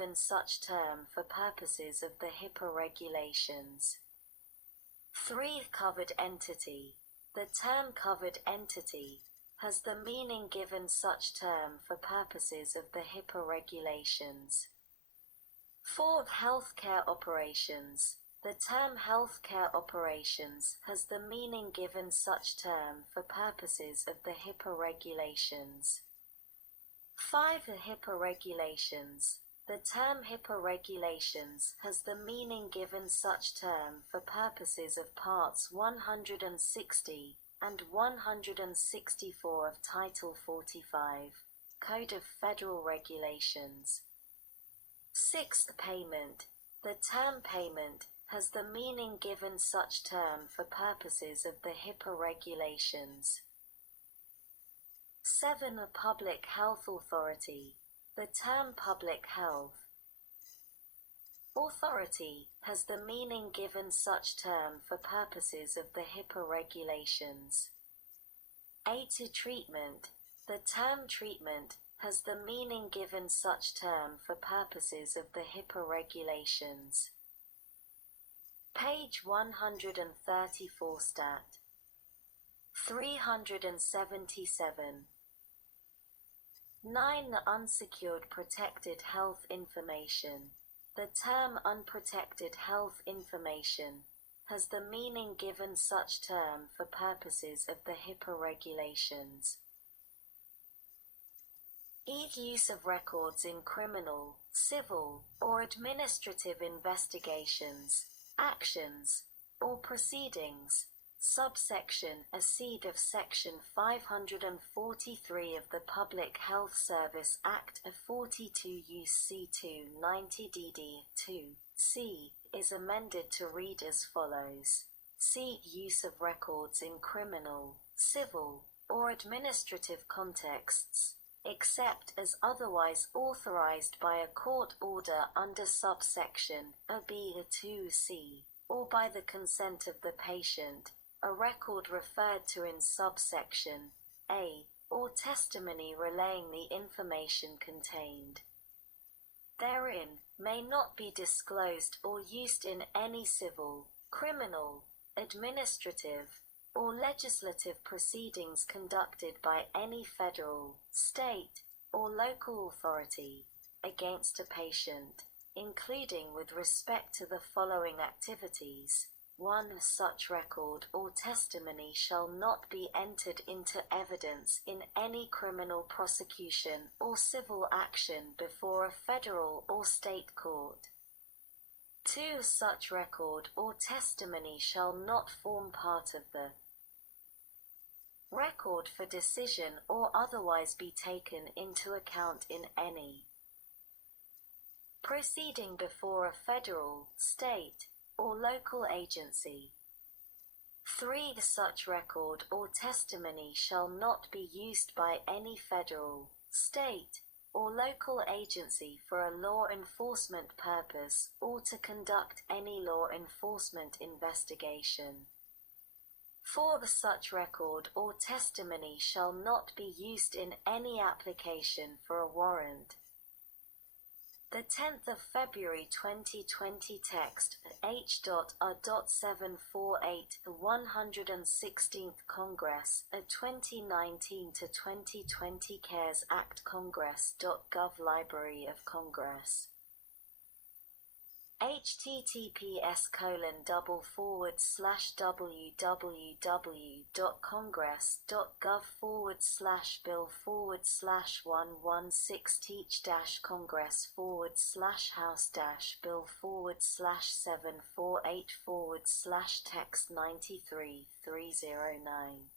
given such term for purposes of the HIPAA regulations. 3. Covered entity. The term covered entity has the meaning given such term for purposes of the HIPAA regulations. 4. Healthcare operations. The term healthcare operations has the meaning given such term for purposes of the HIPAA regulations. 5. HIPAA regulations. The term HIPAA regulations has the meaning given such term for purposes of Parts 160 and 164 of Title 45, Code of Federal Regulations. 6. Payment. The term payment has the meaning given such term for purposes of the HIPAA regulations. 7. Public Health Authority. The term public health authority has the meaning given such term for purposes of the HIPAA regulations. 8. Treatment. The term treatment has the meaning given such term for purposes of the HIPAA regulations. Page 134 Stat. 377. 9. Unsecured protected health information. The term unprotected health information has the meaning given such term for purposes of the HIPAA regulations. Use of records in criminal, civil, or administrative investigations, actions, or proceedings. Subsection A seed of Section 543 of the Public Health Service Act of 42 U.C. 290 dd. 2 c. is amended to read as follows. C. Use of records in criminal, civil, or administrative contexts, except as otherwise authorized by a court order under subsection A b. 2c, or by the consent of the patient, a record referred to in subsection A, or testimony relaying the information contained therein, may not be disclosed or used in any civil, criminal, administrative, or legislative proceedings conducted by any federal, state, or local authority against a patient, including with respect to the following activities. 1. Such record or testimony shall not be entered into evidence in any criminal prosecution or civil action before a federal or state court. 2. Such record or testimony shall not form part of the record for decision or otherwise be taken into account in any proceeding before a federal, state, or local agency. 3. Such record or testimony shall not be used by any federal, state, or local agency for a law enforcement purpose or to conduct any law enforcement investigation. 4. Such record or testimony shall not be used in any application for a warrant. The 10th of February 2020 text H.A.748 The 116th Congress, a 2019 to 2020 CaresAct Congress.gov Library of Congress. https://www.congress.gov/bill/116-congress/1/text93-309.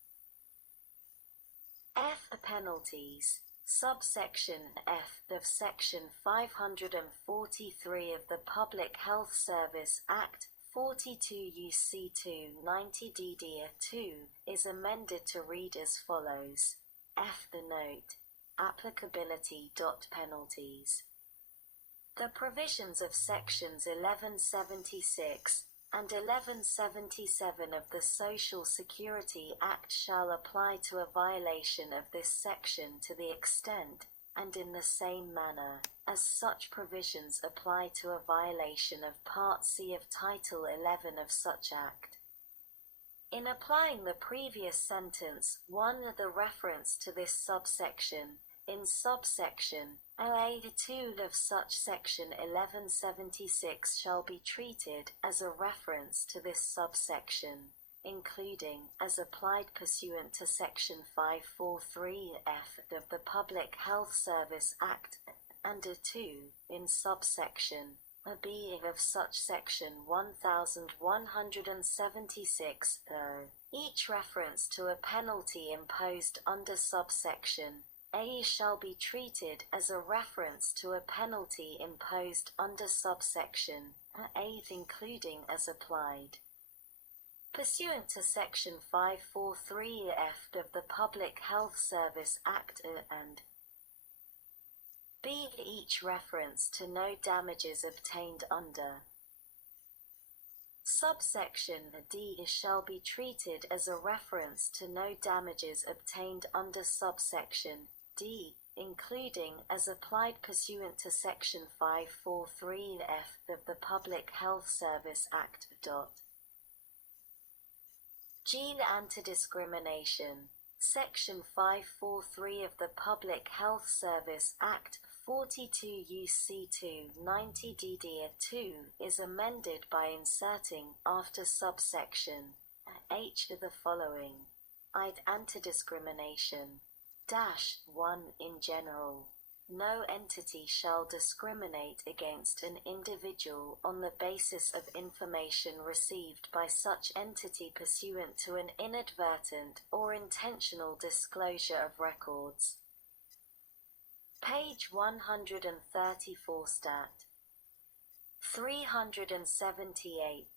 F. Penalties. Subsection F of Section 543 of the Public Health Service Act 42 U.C. 290 dd. 2 is amended to read as follows. F. The note. Applicability. Penalties. The provisions of Sections 1176 and 1177 of the Social Security Act shall apply to a violation of this section to the extent and in the same manner as such provisions apply to a violation of Part C of Title 11 of such Act. In applying the previous sentence, 1. The reference to this subsection in subsection A2 of such section 1176 shall be treated as a reference to this subsection, including, as applied pursuant to section 543F of the Public Health Service Act, and A2, in subsection B of such section 1176, each reference to a penalty imposed under subsection A shall be treated as a reference to a penalty imposed under subsection A, including as applied pursuant to section 543F of the Public Health Service Act, and B. Each reference to no damages obtained under subsection D shall be treated as a reference to no damages obtained under subsection D, including as applied pursuant to section 543F of the Public Health Service Act. G. Anti-discrimination. Section 543 of the Public Health Service Act 42 U.C. 290 DD2 is amended by inserting after subsection H the following: Anti-discrimination. 1. In general, no entity shall discriminate against an individual on the basis of information received by such entity pursuant to an inadvertent or intentional disclosure of records. Page 134 Stat. 378.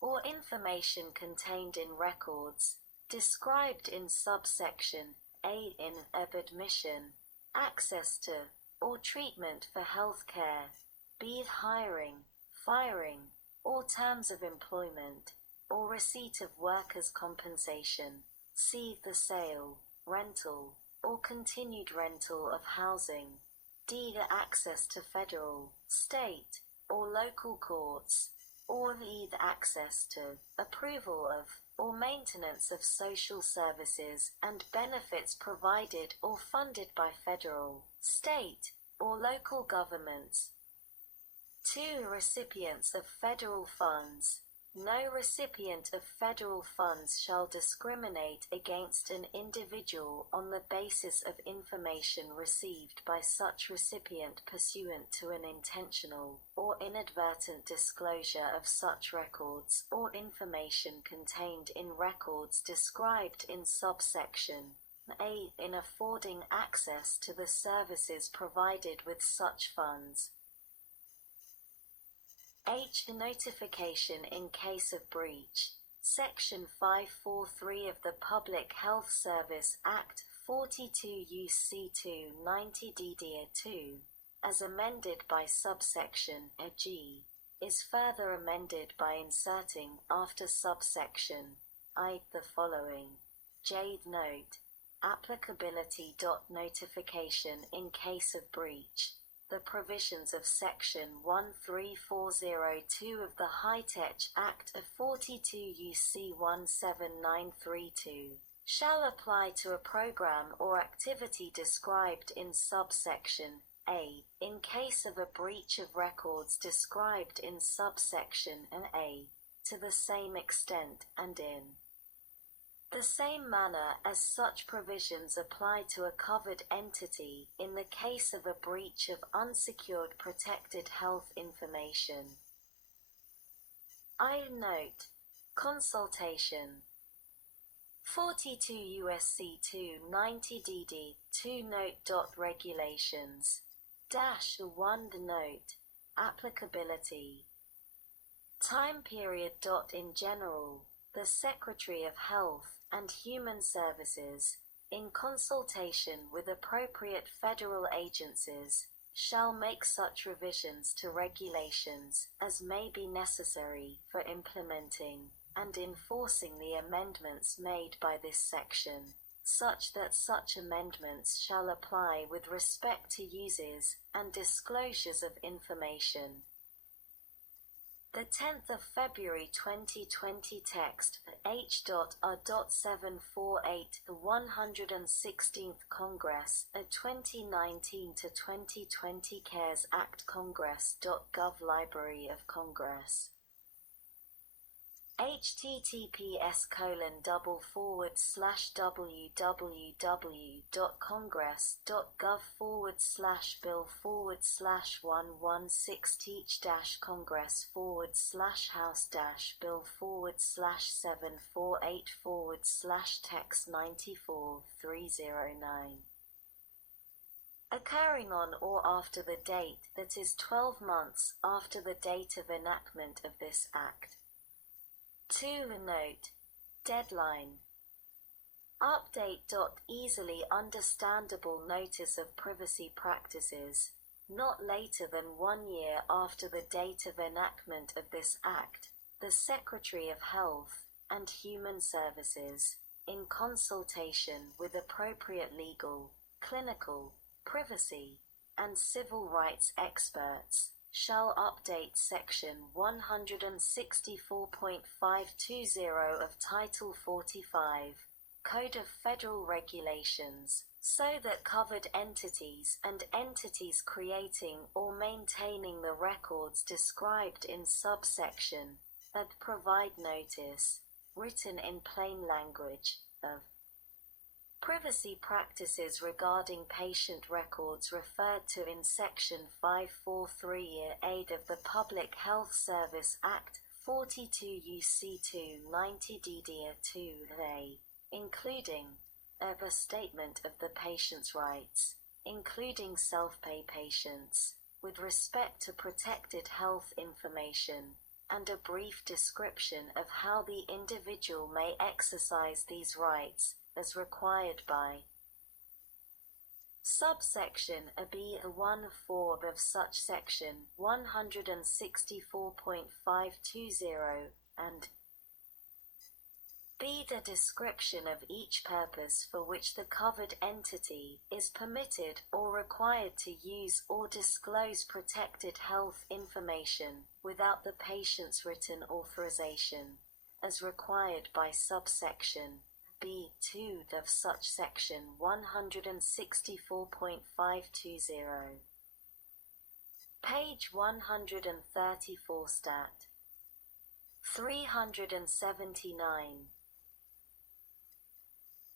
Or information contained in records, described in subsection A of admission, access to, or treatment for health care, B. hiring, firing, or terms of employment, or receipt of workers' compensation, C. the sale, rental, or continued rental of housing, D. the access to federal, state, or local courts, or E. the access to, approval of, or maintenance of social services and benefits provided or funded by federal, state, or local governments. 2. Recipients of federal funds. No recipient of federal funds shall discriminate against an individual on the basis of information received by such recipient pursuant to an intentional or inadvertent disclosure of such records or information contained in records described in subsection A in affording access to the services provided with such funds. H. Notification in case of breach. Section 543 of the Public Health Service Act 42 U.C. 290 DD2, as amended by subsection G, is further amended by inserting after subsection I the following: J. Note. Applicability. Notification in case of breach. The provisions of Section 13402 of the High-Tech Act of 42 U.C. 17932 shall apply to a program or activity described in subsection A, in case of a breach of records described in subsection A, to the same extent and in the same manner as such provisions apply to a covered entity in the case of a breach of unsecured protected health information. I note. Consultation. 42 U.S.C. 290 DD 2 Note. Regulations. 1 Note. Applicability. Time period. In general, the Secretary of Health and Human Services, in consultation with appropriate federal agencies, shall make such revisions to regulations as may be necessary for implementing and enforcing the amendments made by this section. such that such amendments shall apply with respect to uses and disclosures of information. The 10th of February 2020 text H.R.748 The 116th Congress, a 2019 to 2020 CaresAct Congress.gov Library of Congress. https://www.congress.gov/bill/116-congress/116-teach-congress/text94-309. Occurring on or after the date that is 12 months after the date of enactment of this Act. 2. Note. Deadline. Update. Easily understandable notice of privacy practices, not later than 1 year after the date of enactment of this Act, the Secretary of Health and Human Services, in consultation with appropriate legal, clinical, privacy, and civil rights experts, shall update Section 164.520 of Title 45, Code of Federal Regulations, so that covered entities and entities creating or maintaining the records described in subsection that provide notice, written in plain language, of privacy practices regarding patient records referred to in Section 543 of the Public Health Service Act 42 U.C. 290 DD2A, including a statement of the patient's rights, including self-pay patients, with respect to protected health information, and a brief description of how the individual may exercise these rights, as required by subsection B1(4) of such section 164.520 and b. The description of each purpose for which the covered entity is permitted or required to use or disclose protected health information without the patient's written authorization, as required by subsection B2 of such section 164.520. Page 134 Stat. 379.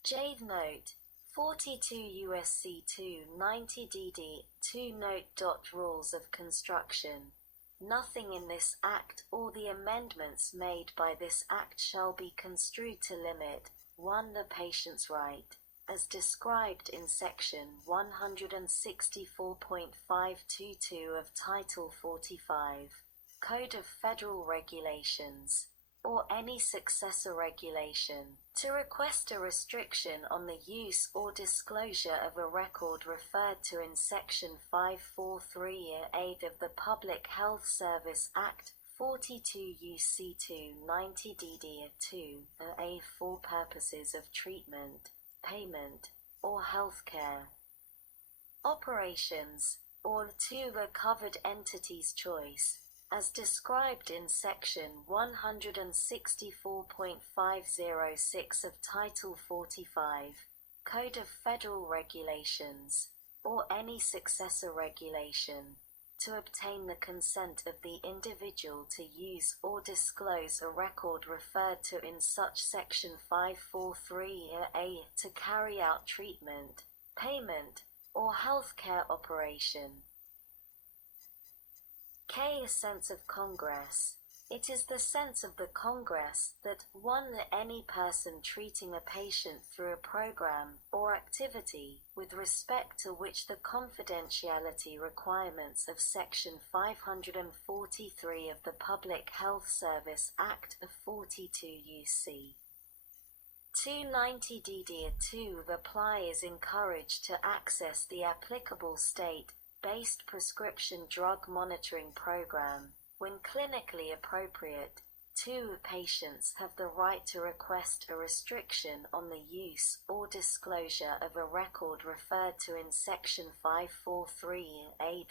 J. Note. 42 U.S.C. 290 DD 2 Note. Rules of construction. Nothing in this Act or the amendments made by this Act shall be construed to limit 1. The patient's right, as described in Section 164.522 of Title 45, Code of Federal Regulations, or any successor regulation, to request a restriction on the use or disclosure of a record referred to in Section 543 of the Public Health Service Act 42 U.C. 290 DD2A for purposes of treatment, payment, or health care operations, or to the covered entity's choice, as described in Section 164.506 of Title 45, Code of Federal Regulations, or any successor regulation, to obtain the consent of the individual to use or disclose a record referred to in such Section 543A to carry out treatment, payment, or health care operation. K. A sense of Congress. It is the sense of the Congress that 1. Any person treating a patient through a program or activity with respect to which the confidentiality requirements of Section 543 of the Public Health Service Act of 42 U.C. 290 DD2 apply is encouraged to access the applicable state-based prescription drug monitoring program, when clinically appropriate, 2. Patients have the right to request a restriction on the use or disclosure of a record referred to in Section 543A